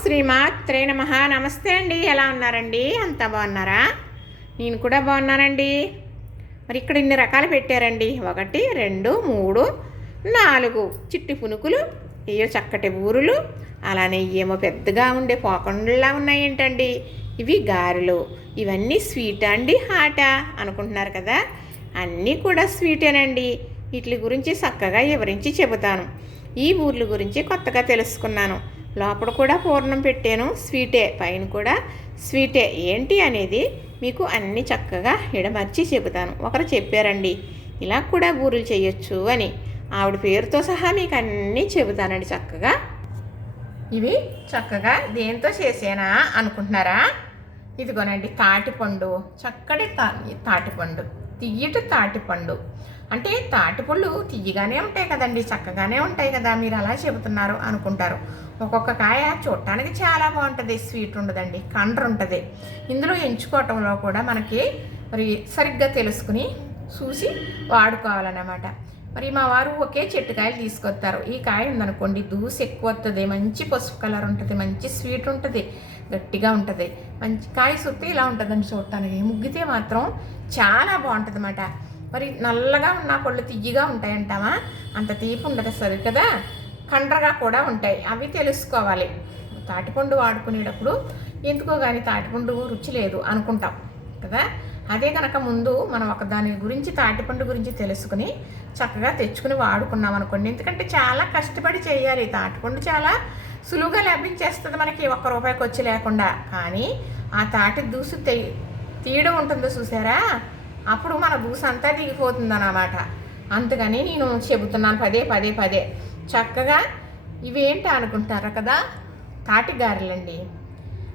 శ్రీమాత్రే నమః. నమస్తే అండి, ఎలా ఉన్నారండి? అంతా బాగున్నారా? నేను కూడా బాగున్నానండి. మరి ఇక్కడ ఇన్ని రకాలు పెట్టారండి. 1 2 3 4 చిట్టి పునుకులు, ఏయో చక్కటి బూరులు, అలానే ఏమో పెద్దగా ఉండే పోకండులా ఉన్నాయేంటండి. ఇవి గారెలు. ఇవన్నీ స్వీటా అండి, హాటా అనుకుంటున్నారు కదా? అన్నీ కూడా స్వీటేనండి. వీటి గురించి చక్కగా వివరించి చెబుతాను. ఈ ఊర్ల గురించి కొత్తగా తెలుసుకున్నాను. లోపల కూడా పూర్ణం పెట్టాను, స్వీటే, పైన కూడా స్వీటే. ఏంటి అనేది మీకు అన్నీ చక్కగా ఎడమర్చి చెబుతాను. ఒకరు చెప్పారండి ఇలా కూడా బూరెలు చేయొచ్చు అని. ఆవిడ పేరుతో సహా మీకు అన్నీ చెబుతానండి చక్కగా. ఇవి చక్కగా దేంతో చేసేనా అనుకుంటున్నారా? ఇదిగోనండి తాటిపండు, చక్కటి తాటిపండు, తియ్యటి తాటిపండు. అంటే తాటిపళ్ళు తియ్యగానే ఉంటాయి కదండి, చక్కగానే ఉంటాయి కదా, మీరు అలా చెబుతున్నారు అనుకుంటారు. ఒక్కొక్క కాయ చూడటానికి చాలా బాగుంటుంది, స్వీట్ ఉండదండి, కండ్ర ఉంటుంది. ఇందులో ఎంచుకోవటంలో కూడా మనకి మరి సరిగ్గా తెలుసుకుని చూసి వాడుకోవాలన్నమాట. మరి మా వారు ఒకే చెట్టు కాయలు తీసుకొస్తారు. ఈ కాయ ఉందనుకోండి, దూసి ఎక్కువ వస్తుంది, మంచి పసుపు కలర్ ఉంటుంది, మంచి స్వీట్ ఉంటుంది, గట్టిగా ఉంటుంది. మంచి కాయ సుత్తి ఇలా ఉంటుందండి చూడటానికి. ముగ్గితే మాత్రం చాలా బాగుంటుంది అన్నమాట. మరి నల్లగా ఉన్న పళ్ళు తియ్యగా ఉంటాయంటామా? అంత తీపి ఉండదు సరి కదా, కండ్రగా కూడా ఉంటాయి. అవి తెలుసుకోవాలి. తాటిపండు వాడుకునేటప్పుడు ఎందుకో కానీ తాటిపండు రుచి లేదు అనుకుంటాం కదా. అదే కనుక ముందు మనం ఒక దాని గురించి, తాటిపండు గురించి తెలుసుకుని చక్కగా తెచ్చుకుని వాడుకున్నాం అనుకోండి. ఎందుకంటే చాలా కష్టపడి చేయాలి. తాటిపండు చాలా సులువుగా లభించేస్తుంది మనకి, ₹1 ఖర్చు లేకుండా. కానీ ఆ తాటి దూసు తీయడం ఉంటుందో చూసారా, అప్పుడు మన దూసు అంతా దిగిపోతుంది అన్నమాట. అందుకని నేను చెబుతున్నాను పదే చక్కగా. ఇవేంటి అనుకుంటారా కదా, తాటి గారెలండి.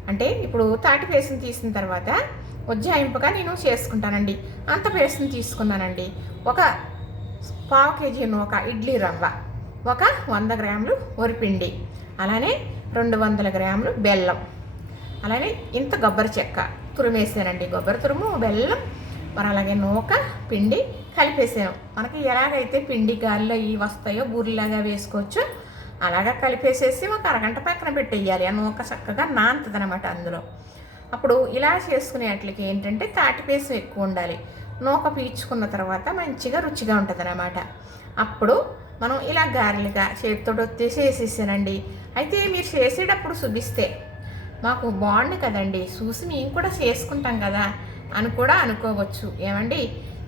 అంటే ఇప్పుడు తాటి పేస్ట్ని తీసిన తర్వాత ఉజ్జాయింపుగా నేను చేసుకుంటానండి. అంత పేస్ట్ని తీసుకున్నానండి. ఒక ½ కేజీ నూక ఇడ్లీ రవ్వ, ఒక 100 గ్రాములు వరిపిండి, అలానే 200 గ్రాములు బెల్లం, అలానే ఇంత కొబ్బరి చెక్క తురిమేసానండి. కొబ్బరి తురుము, బెల్లం, మరి అలాగే నూక, పిండి కలిపేసాను. మనకి ఎలాగైతే పిండి గాలిలో ఇవి వస్తాయో బూరిలాగా వేసుకోవచ్చు, అలాగా కలిపేసేసి ఒక అరగంట పక్కన పెట్టేయాలి. ఆ నూక చక్కగా నానుతుంది అనమాట అందులో. అప్పుడు ఇలా చేసుకునే వాటికి ఏంటంటే తాటిపేసం ఎక్కువ ఉండాలి. నూక పీల్చుకున్న తర్వాత మంచిగా రుచిగా ఉంటుంది అన్నమాట. అప్పుడు మనం ఇలా గారెలుగా చేతితో వచ్చేసి వేసేసానండి. అయితే మీరు చేసేటప్పుడు చూపిస్తే మాకు బాగుంది కదండి, చూసి మేము కూడా చేసుకుంటాం కదా అని కూడా అనుకోవచ్చు. ఏమండి,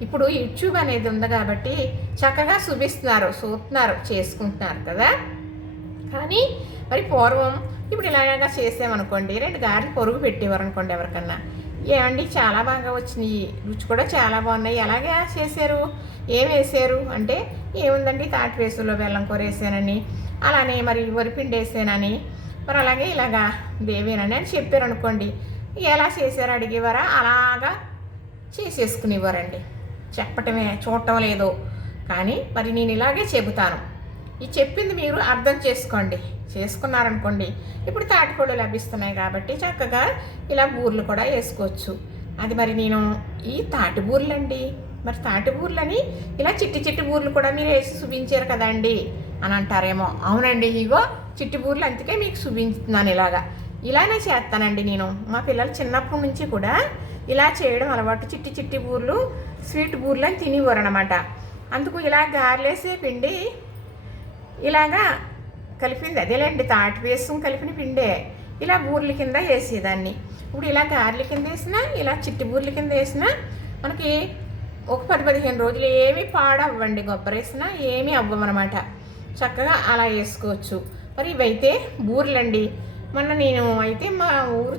ఇప్పుడు యూట్యూబ్ అనేది ఉంది కాబట్టి చక్కగా చూపిస్తున్నారు, చూస్తున్నారు, చేసుకుంటున్నారు కదా. కానీ మరి పూర్వం ఇప్పుడు ఇలాగా చేసామనుకోండి, 2 గారెలు పొరుగు పెట్టేవారు అనుకోండి ఎవరికన్నా. ఏమండి చాలా బాగా వచ్చినాయి, రుచి కూడా చాలా బాగున్నాయి, ఎలాగా చేశారు, ఏం వేసారు అంటే, ఏముందండి తాటి వేసులో బెల్లం కూర వేసానని, అలానే మరి వరిపిండి వేసానని, మరి అలాగే ఇలాగా దేవేనని అని చెప్పారు అనుకోండి. ఎలా చేశారు అడిగేవారా? అలాగా చేసేసుకునేవారండి. చెప్పటమే, చూడటం లేదు. కానీ మరి నేను ఇలాగే చెబుతాను. ఈ చెప్పింది మీరు అర్థం చేసుకోండి, చేసుకున్నారనుకోండి. ఇప్పుడు తాటిపళ్ళు లభిస్తున్నాయి కాబట్టి చక్కగా ఇలా బూర్లు కూడా వేసుకోవచ్చు. అది మరి నేను ఈ తాటి బూర్లండి, మరి తాటి బూర్లని ఇలా చిట్టి బూర్లు కూడా మీరు వేసి చూపించారు కదండి అని అంటారేమో. అవునండి, ఇగో చిట్టి బూర్లు, అందుకే మీకు చూపించుతున్నాను. ఇలానే చేస్తానండి నేను. మా పిల్లలు చిన్నప్పటి నుంచి కూడా ఇలా చేయడం అలవాటు. చిట్టి బూర్లు, స్వీట్ బూర్లు అని తినేవారు అనమాట. అందుకు ఇలా గారెలేసే పిండి ఇలాగా కలిపింది అదేలేండి, తాటి వేసం కలిపిన పిండే ఇలా బూర్ల కింద వేసేదాన్ని. ఇప్పుడు ఇలా గారెల కింద వేసినా, ఇలా చిట్టి బూర్ల కింద వేసినా మనకి ఒక 10-15 రోజులు ఏమీ పాడవ్వండి. కొబ్బరి వేసినా ఏమీ అవ్వమన్నమాట. చక్కగా అలా వేసుకోవచ్చు. మరి ఇవైతే బూర్లండి. మొన్న నేను అయితే మా ఊరు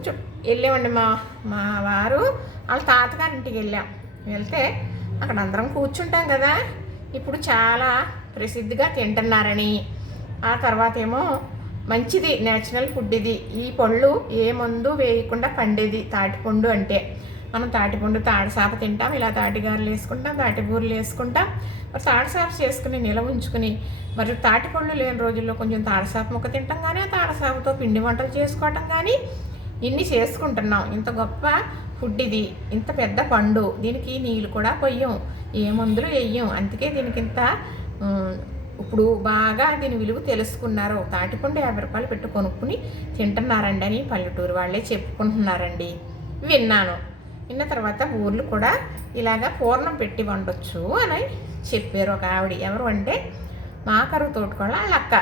వెళ్ళామండి. మా వారు వాళ్ళ తాతగారింటికి వెళ్తే అక్కడ అందరం కూర్చుంటాం కదా. ఇప్పుడు చాలా ప్రసిద్ధిగా తింటున్నారని, ఆ తర్వాత ఏమో మంచిది, నేచురల్ ఫుడ్ ఇది, ఈ పళ్ళు ఏ మందు వేయకుండా పండేది తాటిపండు అంటే. మనం తాటిపండు, తాడిసాప తింటాం, ఇలా తాటిగారులు వేసుకుంటాం, తాటి బూరెలు వేసుకుంటాం. మరి తాడిసాప చేసుకుని నిలవ ఉంచుకుని, మరి తాటిపళ్ళు లేని రోజుల్లో కొంచెం తాడిసాప ముక్క తింటాం, కానీ ఆ తాడిసాపతో పిండి వంటలు చేసుకోవటం కానీ ఇన్ని చేసుకుంటున్నాం. ఇంత గొప్ప ఫుడ్ ఇది, ఇంత పెద్ద పండు, దీనికి నీళ్ళు కూడా పొయ్యం, ఏ మందులు వేయం. అందుకే దీనికి ఇంత ఇప్పుడు బాగా దీని విలువ తెలుసుకున్నారు. తాటిపండు 50 రూపాయలు పెట్టి కొనుక్కుని తింటున్నారండి అని పల్లెటూరు వాళ్ళే చెప్పుకుంటున్నారండి. విన్నాను. విన్న తర్వాత ఊర్లు కూడా ఇలాగా పూర్ణం పెట్టి వండొచ్చు అని చెప్పారు ఒక ఆవిడ. ఎవరు అంటే మా కరువు తోటకోళ్ళ వాళ్ళ అక్క.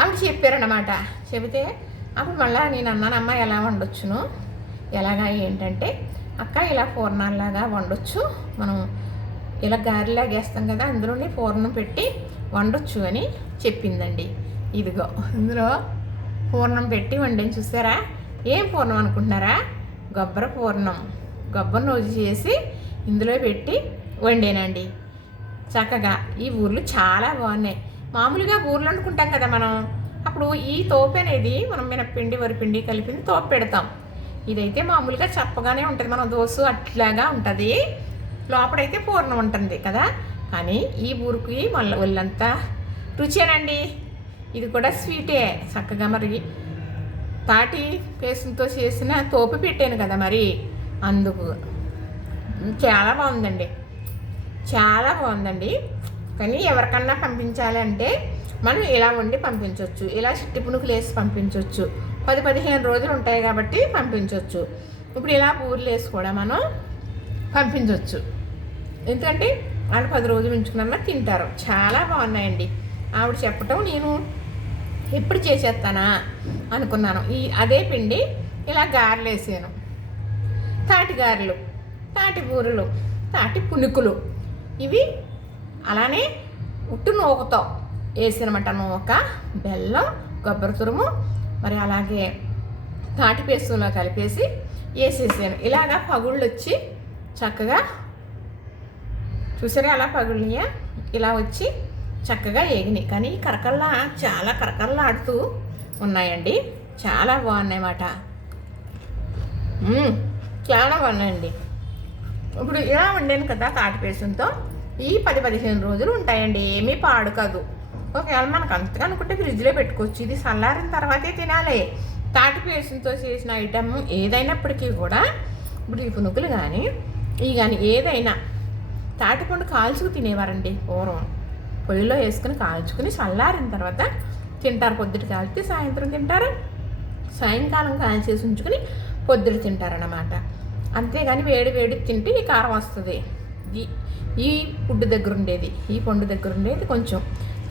ఆవిడ చెప్పారన్నమాట. చెబితే అప్పుడు మళ్ళీ నేను అన్నానమ్మ ఎలా వండొచ్చును, ఎలాగా ఏంటంటే అక్క ఇలా పూర్ణాల్లాగా వండొచ్చు, మనం ఇలా గారెలాగా వేస్తాం కదా, అందులోనే పూర్ణం పెట్టి వండొచ్చు అని చెప్పిందండి. ఇదిగో ఇందులో పూర్ణం పెట్టి వండని చూసారా? ఏం పూర్ణం అనుకుంటున్నారా? కొబ్బరి పూర్ణం. కొబ్బరి రోజు చేసి ఇందులో పెట్టి వండేనండి. చక్కగా ఈ ఊర్లు చాలా బాగున్నాయి. మామూలుగా ఊర్లు వండుకుంటాం కదా మనం, అప్పుడు ఈ తోపు అనేది మనం మినప్పిండి వరిపిండి కలిపింది తోపు పెడతాం. ఇదైతే మామూలుగా చప్పగానే ఉంటుంది, మనం దోశ అట్లాగా ఉంటుంది, లోపడైతే పూర్ణం ఉంటుంది కదా. కానీ ఈ ఊరికి మళ్ళీ ఒళ్ళంతా రుచేనండి. ఇది కూడా స్వీటే. చక్కగా మరి తాటి పేసుతో చేసిన తోపు పెట్టాను కదా, మరి అందుకు చాలా బాగుందండి, చాలా బాగుందండి. కానీ ఎవరికన్నా పంపించాలి అంటే మనం ఇలా వండి పంపించవచ్చు, ఇలా చిట్టి పునుకులు వేసి పంపించవచ్చు. 10-15 రోజులు ఉంటాయి కాబట్టి పంపించవచ్చు. ఇప్పుడు ఇలా పూరీలు వేసి కూడా మనం పంపించవచ్చు. ఎందుకంటే వాళ్ళు 10 రోజులు ఉంచుకున్నా తింటారు. చాలా బాగున్నాయండి. ఆవిడ చెప్పటం నేను ఎప్పుడు చేసేస్తానా అనుకున్నాను. అదే పిండి ఇలా గారెలు వేసాను. తాటి గారెలు, తాటి బూరెలు, తాటి పునుకులు, ఇవి అలానే ఉట్టు నూకతో వేసినమాట. నూక, బెల్లం, కొబ్బరి తురుము, మరి అలాగే తాటి పేస్టులో కలిపేసి వేసేసాను. ఇలాగా పగుళ్ళు వచ్చి చక్కగా చూసారా, అలా పగుళ్ళియా ఇలా వచ్చి చక్కగా ఏగినాయి. కానీ కరకల్లా చాలా కరకల్లాడుతూ ఉన్నాయండి. చాలా బాగున్నాయన్నమాట. చాలా బాగున్నాయండి. ఇప్పుడు ఇలా వండాను కదా తాటి పేస్టుతో, ఈ 10-15 రోజులు ఉంటాయండి. ఏమీ పాడు కాదు. ఒకవేళ మనకు అంతగా అనుకుంటే ఫ్రిడ్జ్లో పెట్టుకోవచ్చు. ఇది చల్లారిన తర్వాతే తినాలి. తాటి పేస్టుతో చేసిన ఐటమ్ ఏదైనప్పటికీ కూడా, ఇప్పుడు ఈ పునుకులు కానీ ఇవి కానీ ఏదైనా తాటిపండు కాల్చుకు తినేవారండి పూర్వం. పొయ్యిలో వేసుకుని కాల్చుకుని చల్లారిన తర్వాత తింటారు. పొద్దుట కాల్చి సాయంత్రం తింటారు, సాయంకాలం కాల్చేసి ఉంచుకుని పొద్దుట తింటారన్నమాట. అంతేగాని వేడి వేడి తింటే ఈ కారం వస్తుంది. ఈ పుడ్డు దగ్గర ఉండేది, ఈ పండు దగ్గర ఉండేది కొంచెం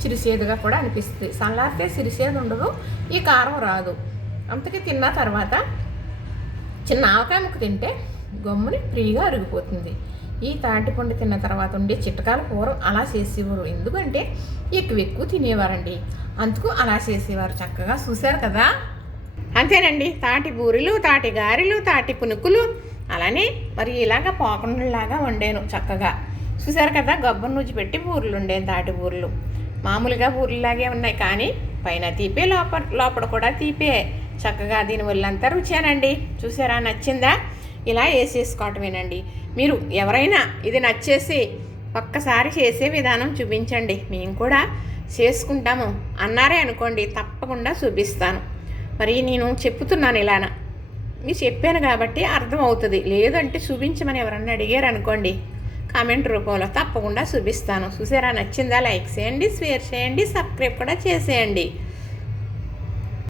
చిరుసేదుగా కూడా అనిపిస్తుంది. చల్లారితే సిరిసేదు ఉండదు, ఈ కారం రాదు. అంతకీ తిన్న తర్వాత చిన్న ఆవకాయ ముక్క తింటే గమ్ముని ఫ్రీగా అరిగిపోతుంది. ఈ తాటిపండు తిన్న తర్వాత ఉండే చిట్టకాల కూర అలా చేసేవారు. ఎందుకంటే ఎక్కువ తినేవారండి, అందుకు అలా చేసేవారు. చక్కగా చూశారు కదా. అంతేనండి. తాటి బూరెలు, తాటి గారెలు, తాటి పునుకులు, అలానే మరి ఇలాగ పోకుండలాగా వండాను చక్కగా. చూసారు కదా, గబ్బను నూజి పెట్టి బూరెలు ఉండేది. తాటి బూరెలు మామూలుగా బూరెలాగే ఉన్నాయి, కానీ పైన తీపే, లోపల కూడా తీపే. చక్కగా దీని వల్లంతా రుచేనండి. చూసారా, నచ్చిందా? ఇలా వేసేసుకోవటమేనండి. మీరు ఎవరైనా ఇది నచ్చేసి ఒక్కసారి చేసే విధానం చూపించండి, మేము కూడా చేసుకుంటాము అన్నారే అనుకోండి, తప్పకుండా చూపిస్తాను. మరి నేను చెప్తున్నాను ఇలాన, మీరు చెప్పాను కాబట్టి అర్థమవుతుంది. లేదంటే చూపించమని ఎవరన్నా అడిగారు అనుకోండి కామెంట్ రూపంలో, తప్పకుండా చూపిస్తాను. చూసారా, నచ్చిందా? లైక్ చేయండి, షేర్ చేయండి, సబ్స్క్రైబ్ కూడా చేసేయండి.